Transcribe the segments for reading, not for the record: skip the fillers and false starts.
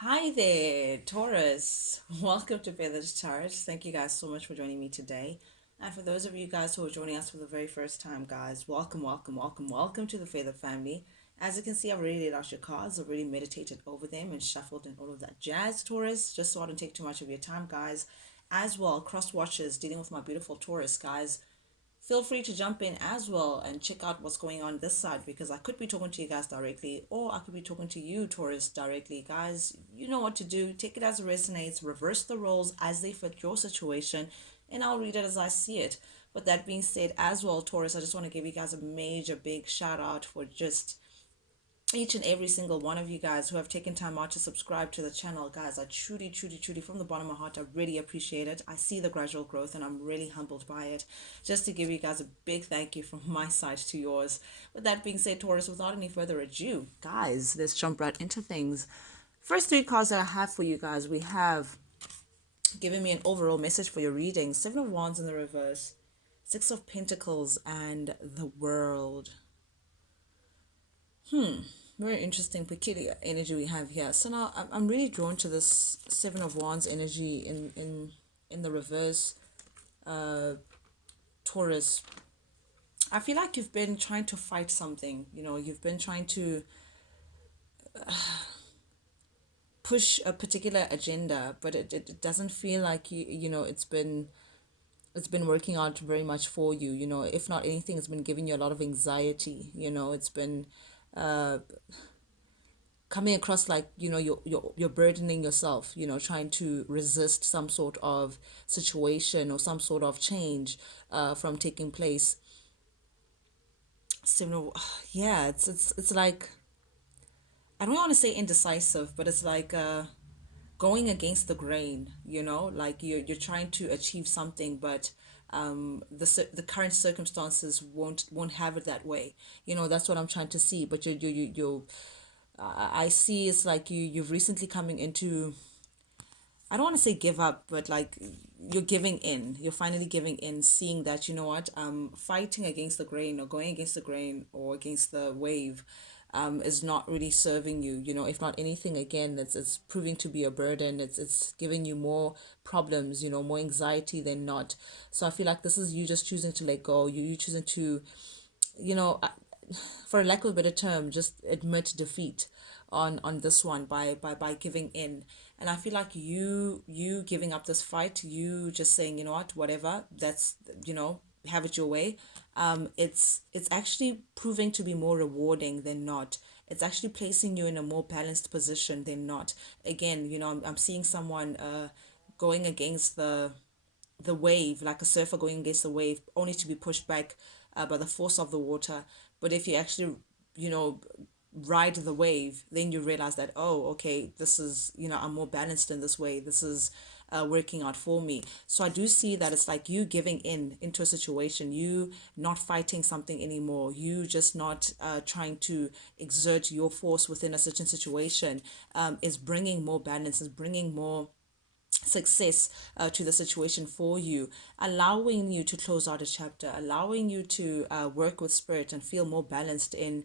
Hi there, Taurus. Welcome to Feathers Charge. Thank you guys so much for joining me today. And for those of you guys who are joining us for the very first time, guys, welcome, welcome, welcome, welcome to the Feather family. As you can see, I've already laid out your cards, I've already meditated over them and shuffled and all of that jazz, Taurus, just so I don't take too much of your time, guys. As well, cross watches dealing with my beautiful Taurus, guys, feel free to jump in as well and check out what's going on this side, because I could be talking to you guys directly, or I could be talking to you, Taurus, directly. Guys, you know what to do. Take it as it resonates, reverse the roles as they fit your situation, and I'll read it as I see it. With that being said, as well, Taurus, I just want to give you guys a major big shout out for just each and every single one of you guys who have taken time out to subscribe to the channel. Guys, I truly, truly, truly, from the bottom of my heart, I really appreciate it. I see the gradual growth and I'm really humbled by it. Just to give you guys a big thank you from my side to yours. With that being said, Taurus, without any further ado, guys, let's jump right into things. First three cards that I have for you guys, we have giving me an overall message for your reading: Seven of Wands in the reverse, Six of Pentacles, and the World. Very interesting, peculiar energy we have here. So now I'm really drawn to this Seven of Wands energy in the reverse, Taurus. I feel like you've been trying to fight something. You've been trying to push a particular agenda, but it doesn't feel like it's been working out very much for you. If not anything, it's been giving you a lot of anxiety. It's been coming across like you're burdening yourself, trying to resist some sort of situation or some sort of change from taking place. So yeah, it's like, I don't want to say indecisive, but it's like going against the grain, like you're trying to achieve something, but the current circumstances won't have it that way. That's what I'm trying to see. But you I see it's like you've recently coming into, I don't want to say give up, but like you're giving in. You're finally giving in, seeing that, fighting against the grain or going against the grain or against the wave is not really serving you. If not anything, again, it's proving to be a burden. It's giving you more problems, more anxiety than not. So I feel like this is you just choosing to let go. You choosing to, you know, for lack of a better term, just admit defeat on this one by giving in. And I feel like you giving up this fight, you just saying, what, whatever, that's, have it your way. It's actually proving to be more rewarding than not. It's actually placing you in a more balanced position than not. Again, I'm seeing someone going against the wave, like a surfer going against the wave, only to be pushed back by the force of the water. But if you actually, you know, ride the wave, then you realize that, oh, okay, this is, I'm more balanced in this way. This is working out for me. So I do see that it's like you giving in into a situation, you not fighting something anymore, you just not trying to exert your force within a certain situation, is bringing more balance, is bringing more success to the situation for you, allowing you to close out a chapter, allowing you to work with spirit and feel more balanced in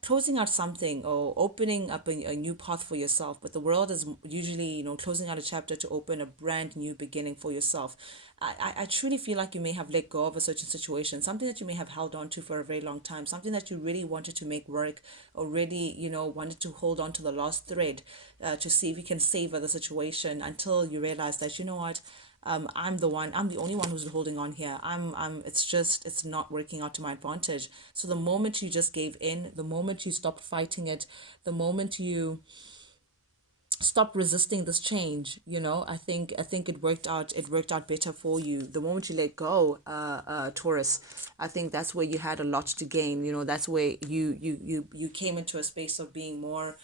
closing out something or opening up a new path for yourself. But the world is usually, closing out a chapter to open a brand new beginning for yourself. I truly feel like you may have let go of a certain situation, something that you may have held on to for a very long time, something that you really wanted to make work, or really, wanted to hold on to the last thread to see if you can savor the situation, until you realize that, what, I'm the only one who's holding on here. It's not working out to my advantage. So the moment you just gave in, the moment you stopped fighting it, the moment you stop resisting this change, I think it worked out better for you. The moment you let go, Taurus, I think that's where you had a lot to gain. That's where you came into a space of being more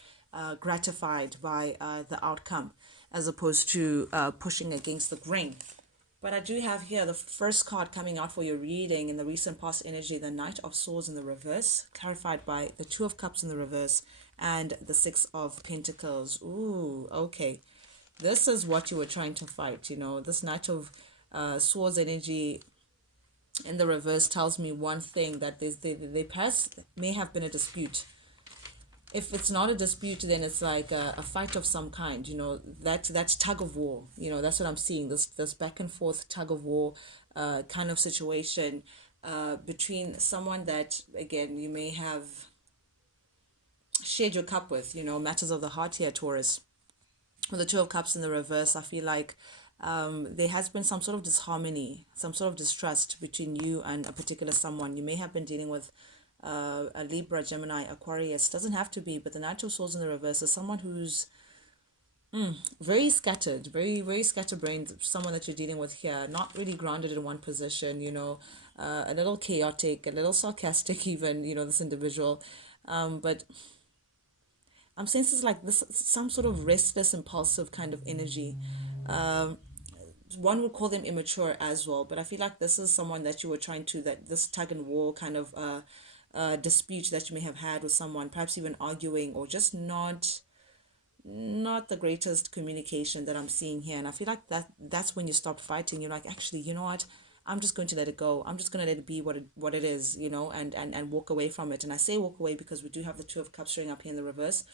gratified by the outcome, as opposed to pushing against the grain. But I do have here the first card coming out for your reading in the recent past energy: the Knight of Swords in the reverse, clarified by the Two of Cups in the reverse and the Six of Pentacles. Ooh, okay. This is what you were trying to fight. This Knight of Swords energy in the reverse tells me one thing: that there perhaps may have been a dispute if it's not a dispute, then it's like a fight of some kind, that's tug of war, that's what I'm seeing, this back and forth tug of war kind of situation between someone that, again, you may have shared your cup with, matters of the heart here, Taurus. With the Two of Cups in the reverse, I feel like there has been some sort of disharmony, some sort of distrust between you and a particular someone. You may have been dealing with a Libra, Gemini, Aquarius. Doesn't have to be, but the Knight of Swords in the reverse is someone who's very scattered, very, very scatterbrained, someone that you're dealing with here, not really grounded in one position, a little chaotic, a little sarcastic, even, this individual. But I'm sensing like this, some sort of restless, impulsive kind of energy. One would call them immature as well, but I feel like this is someone that you were trying to, that this tug and war kind of dispute that you may have had with someone, perhaps even arguing, or just not the greatest communication that I'm seeing here. And I feel like that's when you stop fighting. You're like, actually, you know what? I'm just going to let it go. I'm just going to let it be what it is, and walk away from it. And I say walk away because we do have the Two of Cups showing up here in the reverse,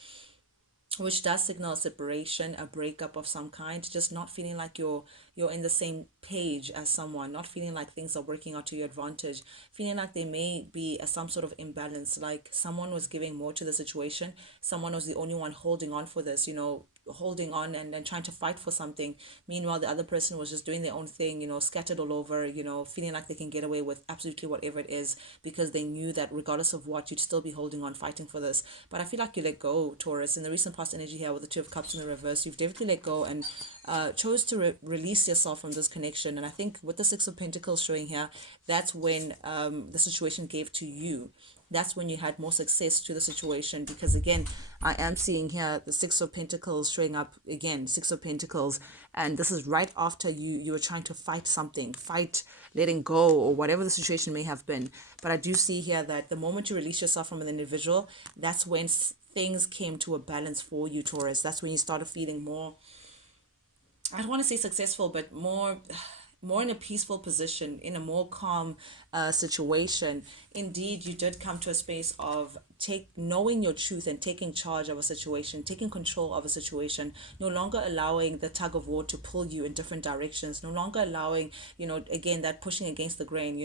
which does signal a separation, a breakup of some kind, just not feeling like you're in the same page as someone, not feeling like things are working out to your advantage, feeling like there may be some sort of imbalance, like someone was giving more to the situation, someone was the only one holding on for this, holding on and trying to fight for something. Meanwhile, the other person was just doing their own thing, scattered all over, feeling like they can get away with absolutely whatever it is because they knew that regardless of what, you'd still be holding on, fighting for this. But I feel like you let go, Taurus. In the recent past energy here with the Two of Cups in the reverse, you've definitely let go and chose to release yourself from this connection. And I think with the Six of Pentacles showing here, that's when the situation gave to you. That's when you had more success to the situation, because again, I am seeing here the Six of Pentacles showing up again, Six of Pentacles, and this is right after you were trying to fight something, fight letting go or whatever the situation may have been. But I do see here that the moment you release yourself from an individual, that's when things came to a balance for you, Taurus. That's when you started feeling more, I don't want to say successful, but more in a peaceful position, in a more calm situation. Indeed, you did come to a space of knowing your truth and taking charge of a situation, taking control of a situation, no longer allowing the tug of war to pull you in different directions, no longer allowing, again, that pushing against the grain.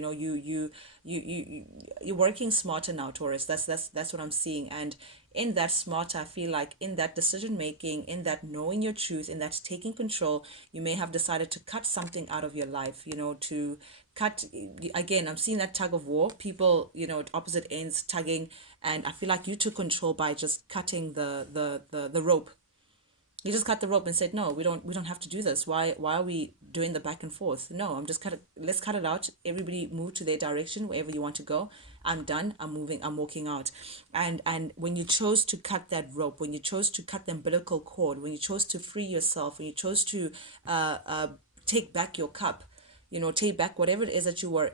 You're working smarter now, Taurus. That's what I'm seeing. And in that smarter, I feel like in that decision making, in that knowing your truth, in that taking control, you may have decided to cut something out of your life, to cut. Again, I'm seeing that tug of war, people, at opposite ends tugging, and I feel like you took control by just cutting the rope. You just cut the rope and said, no, we don't have to do this. Why are we doing the back and forth? No, I'm just let's cut it out. Everybody move to their direction, wherever you want to go. I'm done. I'm moving. I'm walking out. And when you chose to cut that rope, when you chose to cut the umbilical cord, when you chose to free yourself, when you chose to take back your cup, take back whatever it is that you were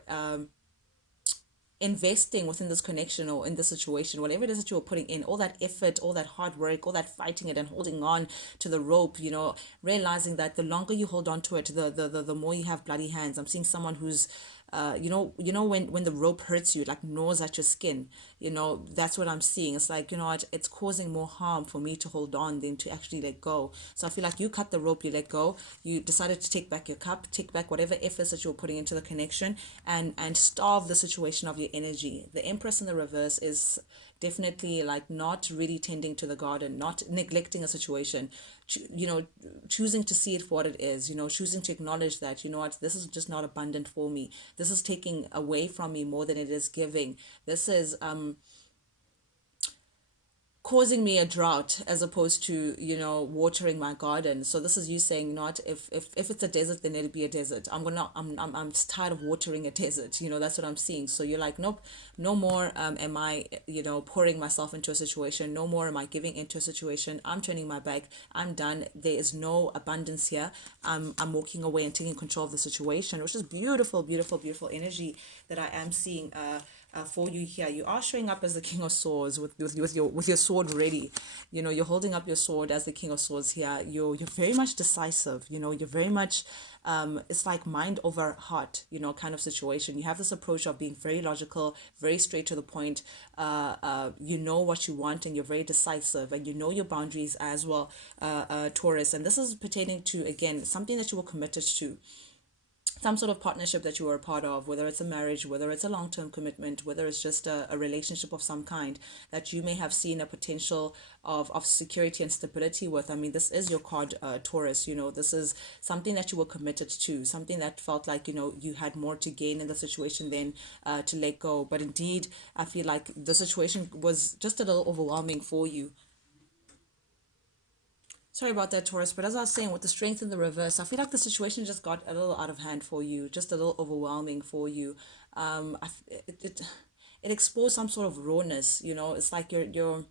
investing within this connection or in this situation, whatever it is that you were putting in, all that effort, all that hard work, all that fighting it and holding on to the rope, realizing that the longer you hold on to it, the more you have bloody hands. I'm seeing someone who's when the rope hurts you, like gnaws at your skin, that's what I'm seeing. It's like, it's causing more harm for me to hold on than to actually let go. So I feel like you cut the rope, you let go, you decided to take back your cup, take back whatever efforts that you were putting into the connection, and starve the situation of your energy. The Empress in the reverse is definitely like not really tending to the garden, not neglecting a situation, choosing to see it for what it is, choosing to acknowledge that, what, this is just not abundant for me. This is taking away from me more than it is giving. This is causing me a drought as opposed to watering my garden. So this is you saying, not if it's a desert, then it'll be a desert. I'm just tired of watering a desert. That's what I'm seeing. So you're like, nope, no more am I pouring myself into a situation, no more am I giving into a situation. I'm turning my back. I'm done. There is no abundance here. I'm walking away and taking control of the situation, which is beautiful, beautiful, beautiful energy that I am seeing for you here. You are showing up as the King of Swords with your sword ready. You know, you're holding up your sword as the King of Swords here. You're very much decisive. You know, you're very much it's like mind over heart, you know, kind of situation. You have this approach of being very logical, very straight to the point. You know what you want, and you're very decisive, and you know your boundaries as well, Taurus. And this is pertaining to, again, something that you were committed to, some sort of partnership that you were a part of, whether it's a marriage, whether it's a long-term commitment, whether it's just a relationship of some kind that you may have seen a potential of security and stability with. I mean, this is your card, Taurus. You know, this is something that you were committed to, something that felt like, you know, you had more to gain in the situation than to let go. But indeed, I feel like the situation was just a little overwhelming for you. Sorry about that, Taurus. But as I was saying, with the strength in the reverse, I feel like the situation just got a little out of hand for you, just a little overwhelming for you. It exposed some sort of rawness. You know, it's like you're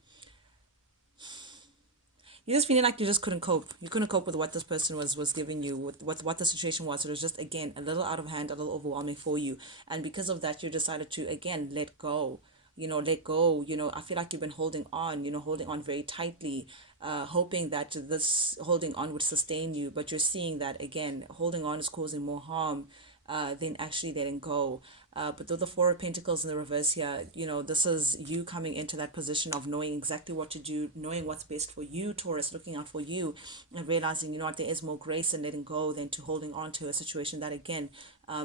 just feeling like you just couldn't cope. You couldn't cope with what this person was giving you, with what the situation was. It was just, again, a little out of hand, a little overwhelming for you, and because of that, you decided to, again, let go. You know, let go. You know, I feel like you've been holding on. You know, holding on very tightly, hoping that this holding on would sustain you. But you're seeing that, again, holding on is causing more harm than actually letting go. But though the Four of Pentacles in the reverse here, you know, this is you coming into that position of knowing exactly what to do, knowing what's best for you, Taurus, looking out for you, and realizing, you know what, there is more grace in letting go than to holding on to a situation that, again,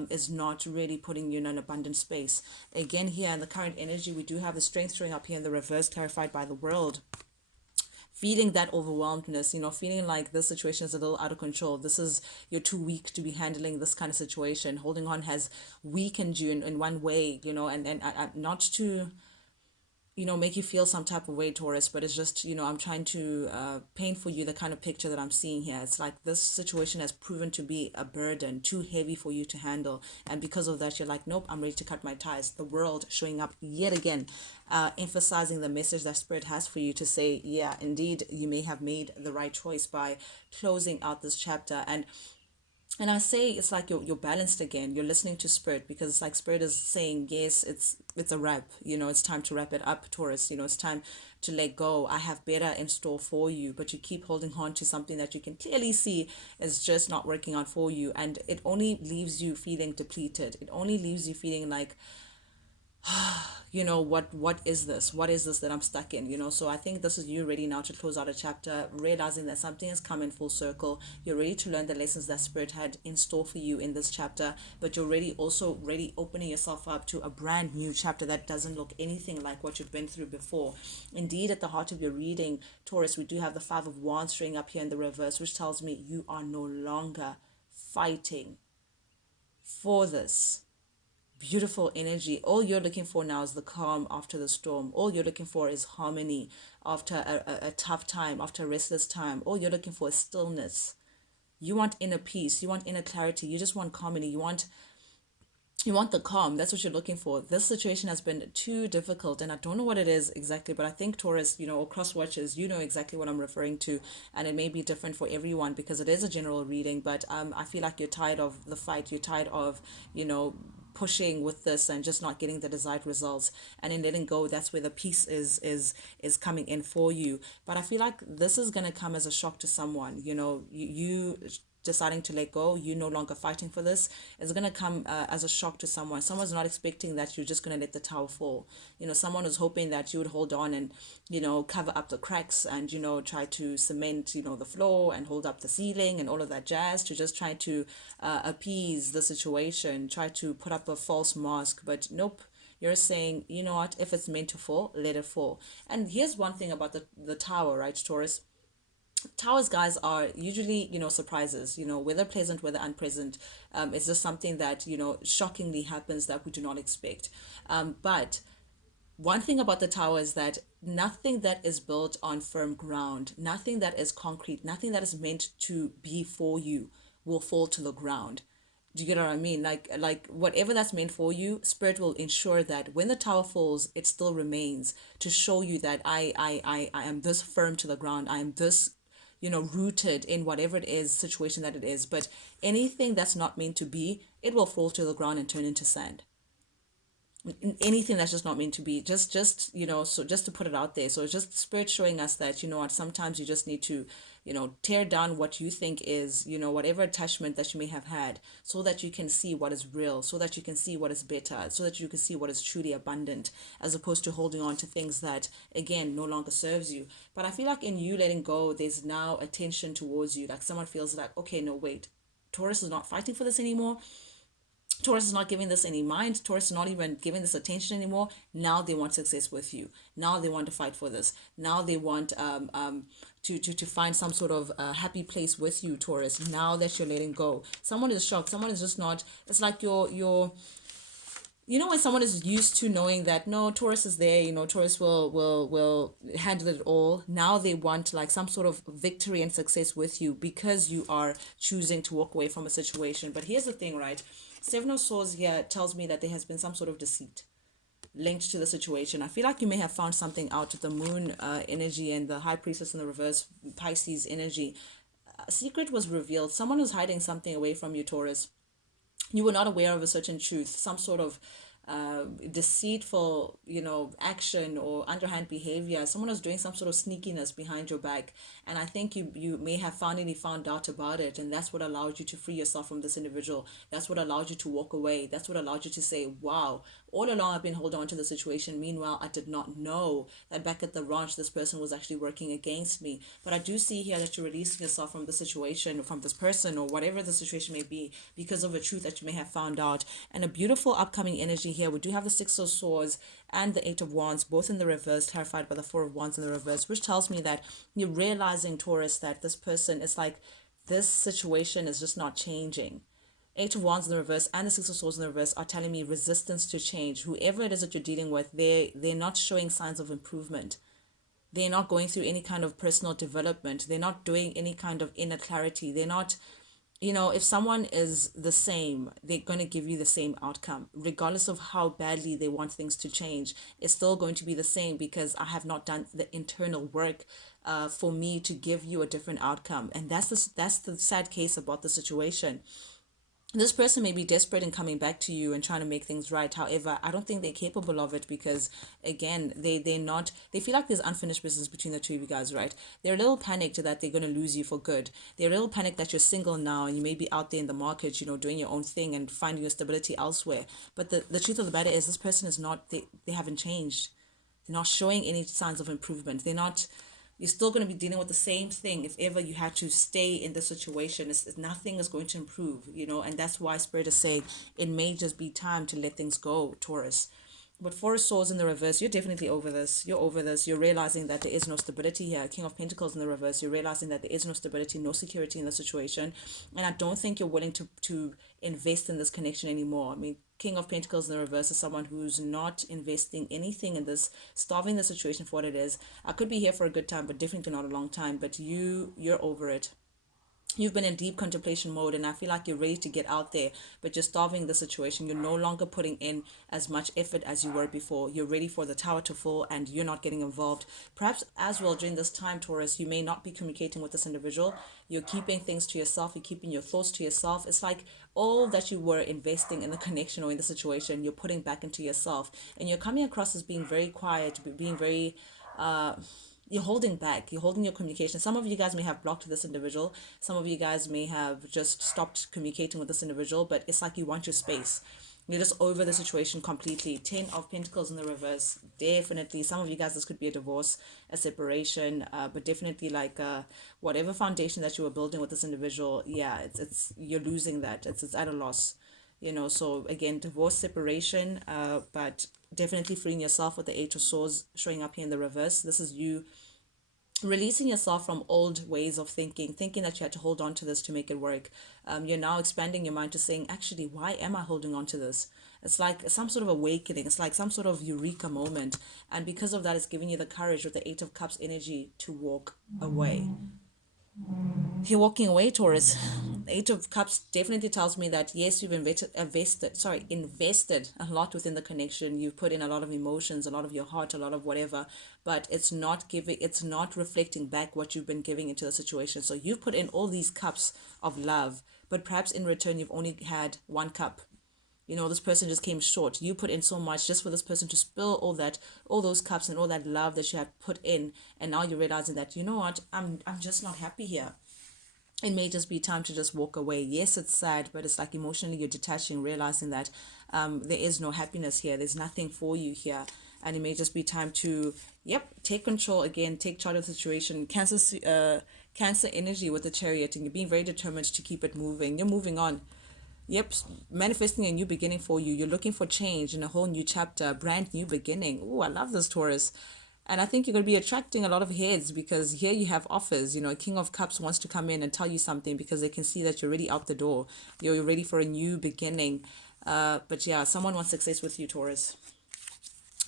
is not really putting you in an abundant space. Again, here in the current energy, we do have the strength showing up here in the reverse, clarified by the world, feeling that overwhelmedness, you know, feeling like this situation is a little out of control. This is, you're too weak to be handling this kind of situation. Holding on has weakened you in one way, you know, and not to, you know, make you feel some type of way, Taurus, but it's just, you know, I'm trying to paint for you the kind of picture that I'm seeing here. It's like this situation has proven to be a burden, too heavy for you to handle. And because of that, you're like, nope, I'm ready to cut my ties. The world showing up yet again, emphasizing the message that Spirit has for you to say, yeah, indeed, you may have made the right choice by closing out this chapter. And I say it's like you're balanced again. You're listening to Spirit, because it's like Spirit is saying, yes, it's a wrap. You know, it's time to wrap it up, Taurus. You know, it's time to let go. I have better in store for you, but you keep holding on to something that you can clearly see is just not working out for you, and it only leaves you feeling depleted. It only leaves you feeling like, you know, what is this that I'm stuck in, you know? So I think this is you ready now to close out a chapter, realizing that something has come in full circle. You're ready to learn the lessons that Spirit had in store for you in this chapter, but you're ready opening yourself up to a brand new chapter that doesn't look anything like what you've been through before. Indeed, at the heart of your reading, Taurus, we do have the Five of Wands showing up here in the reverse, which tells me you are no longer fighting for this beautiful energy. All you're looking for now is the calm after the storm. All you're looking for is harmony after a tough time, after a restless time. All you're looking for is stillness. You want inner peace. You want inner clarity. You just want harmony. You want the calm. That's what you're looking for. This situation has been too difficult, and I don't know what it is exactly, but I think, Taurus, you know, across watches, you know exactly what I'm referring to, and it may be different for everyone because it is a general reading, but I feel like you're tired of the fight. You're tired of, you know, pushing with this and just not getting the desired results, and in letting go, that's where the peace is coming in for you. But I feel like this is going to come as a shock to someone. You know, you deciding to let go, you no longer fighting for this, is going to come as a shock to someone. Someone's not expecting that you're just going to let the tower fall. You know, someone is hoping that you would hold on and, you know, cover up the cracks and, you know, try to cement, you know, the floor and hold up the ceiling and all of that jazz, to just try to appease the situation, try to put up a false mask. But nope, you're saying, you know what, if it's meant to fall, let it fall. And here's one thing about the tower, right, Taurus? Towers, guys, are usually, you know, surprises, you know, whether pleasant, whether unpleasant. It's just something that, you know, shockingly happens that we do not expect. But one thing about the tower is that nothing that is built on firm ground, nothing that is concrete, nothing that is meant to be for you will fall to the ground. Do you get what I mean? Like whatever that's meant for you, Spirit will ensure that when the tower falls, it still remains, to show you that I am this firm to the ground. I am this, you know, rooted in whatever it is, situation that it is. But anything that's not meant to be, it will fall to the ground and turn into sand. anything that's just not meant to be, so just to put it out there. So it's just spirit showing us that, what, sometimes you just need to, tear down what you think is, whatever attachment that you may have had, so that you can see what is real, so that you can see what is better, so that you can see what is truly abundant, as opposed to holding on to things that, again, no longer serves you. But I feel like in you letting go, there's now attention towards you. Like someone feels like, okay, no, wait, Taurus is not fighting for this anymore. Taurus is not giving this any mind. Taurus is not even giving this attention anymore. Now they want success with you. Now they want to fight for this. Now they want to find some sort of happy place with you, Taurus. Now that you're letting go, someone is shocked. Someone is just not. It's like when someone is used to knowing that no, Taurus is there, Taurus will handle it all. Now they want like some sort of victory and success with you, because you are choosing to walk away from a situation. But here's the thing, right? Seven of Swords here tells me that there has been some sort of deceit linked to the situation. I feel like you may have found something out with the moon energy and the high priestess in the reverse, Pisces energy. A secret was revealed. Someone was hiding something away from you, Taurus. You were not aware of a certain truth, some sort of deceitful, action or underhand behavior. Someone was doing some sort of sneakiness behind your back, and I think you may have finally found out about it, and that's what allowed you to free yourself from this individual. That's what allowed you to walk away. That's what allowed you to say, "Wow, all along I've been holding on to the situation. Meanwhile, I did not know that back at the ranch, this person was actually working against me." But I do see here that you're releasing yourself from the situation, from this person, or whatever the situation may be, because of a truth that you may have found out. And a beautiful upcoming energy here. We do have the Six of Swords and the Eight of Wands, both in the reverse, clarified by the Four of Wands in the reverse, which tells me that you're realizing, Taurus, that this person is like, this situation is just not changing. Eight of Wands in the reverse and the Six of Swords in the reverse are telling me resistance to change. Whoever it is that you're dealing with, they're not showing signs of improvement. They're not going through any kind of personal development. They're not doing any kind of inner clarity. They're not, if someone is the same, they're going to give you the same outcome. Regardless of how badly they want things to change, it's still going to be the same, because I have not done the internal work for me to give you a different outcome. And that's the sad case about the situation. This person may be desperate in coming back to you and trying to make things right. However, I don't think they're capable of it, because again, they feel like there's unfinished business between the two of you guys, right? They're a little panicked that they're going to lose you for good. They're a little panicked that you're single now and you may be out there in the market, doing your own thing and finding your stability elsewhere. But the truth of the matter is, this person is not, they haven't changed. They're not showing any signs of improvement. You're still going to be dealing with the same thing if ever you had to stay in the situation. Nothing is going to improve, and that's why Spirit is saying it may just be time to let things go, Taurus. But Four of Swords in the reverse, you're definitely over this. You're over this. You're realizing that there is no stability here. King of Pentacles in the reverse, you're realizing that there is no stability, no security in the situation. And I don't think you're willing to invest in this connection anymore. I mean, King of Pentacles in the reverse is someone who's not investing anything in this, starving the situation for what it is. I could be here for a good time, but definitely not a long time. But you're over it. You've been in deep contemplation mode, and I feel like you're ready to get out there, but you're starving the situation. You're no longer putting in as much effort as you were before. You're ready for the tower to fall, and you're not getting involved. Perhaps as well during this time, Taurus, you may not be communicating with this individual. You're keeping things to yourself. You're keeping your thoughts to yourself. It's like all that you were investing in the connection or in the situation, you're putting back into yourself, and you're coming across as being very quiet, being very you're holding back, you're holding your communication. Some of you guys may have blocked this individual, some of you guys may have just stopped communicating with this individual, but it's like you want your space. You're just over the situation completely. 10 of Pentacles in the reverse, definitely some of you guys, this could be a divorce, a separation, but definitely like whatever foundation that you were building with this individual, yeah, it's you're losing that. It's at a loss, so again, divorce, separation, but definitely freeing yourself with the Eight of Swords showing up here in the reverse. This is you releasing yourself from old ways of thinking that you had to hold on to this to make it work. You're now expanding your mind to saying, actually, why am I holding on to this? It's like some sort of awakening. It's like some sort of eureka moment. And because of that, it's giving you the courage with the Eight of Cups energy to walk away. You're walking away, Taurus. Eight of Cups definitely tells me that yes, you've invested a lot within the connection. You've put in a lot of emotions, a lot of your heart, a lot of whatever, but it's not reflecting back what you've been giving into the situation. So you've put in all these cups of love, but perhaps in return you've only had one cup. You know, this person just came short. You put in so much just for this person to spill all that, all those cups and all that love that you have put in, and now you're realizing that, you know what, I'm just not happy here. It may just be time to just walk away. Yes, it's sad, but it's like emotionally you're detaching, realizing that there is no happiness here. There's nothing for you here. And it may just be time to, yep, take control again, take charge of the situation. Cancer energy with the Chariot, and you're being very determined to keep it moving. You're moving on. Yep, manifesting a new beginning for you. You're looking for change in a whole new chapter, brand new beginning. Oh, I love this, Taurus. And I think you're going to be attracting a lot of heads because here you have offers. You know, King of Cups wants to come in and tell you something because they can see that you're already out the door. You're ready for a new beginning. But yeah, someone wants success with you, Taurus.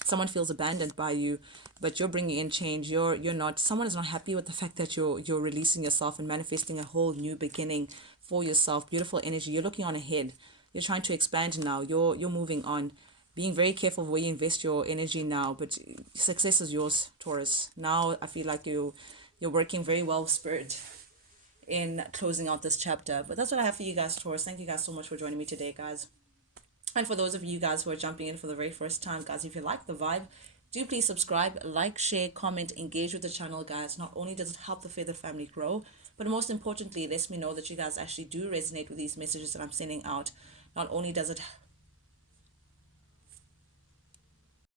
Someone feels abandoned by you, but you're bringing in change. You're not. Someone is not happy with the fact that you're releasing yourself and manifesting a whole new beginning for yourself. Beautiful energy. You're looking on ahead. You're trying to expand now. You're moving on. Being very careful where you invest your energy now, but success is yours, Taurus. Now I feel like you're working very well with spirit in closing out this chapter. But that's what I have for you guys, Taurus. Thank you guys so much for joining me today, guys. And for those of you guys who are jumping in for the very first time, guys, if you like the vibe, do please subscribe, like, share, comment, engage with the channel, guys. Not only does it help the Feather family grow, but most importantly, it lets me know that you guys actually do resonate with these messages that I'm sending out. Not only does it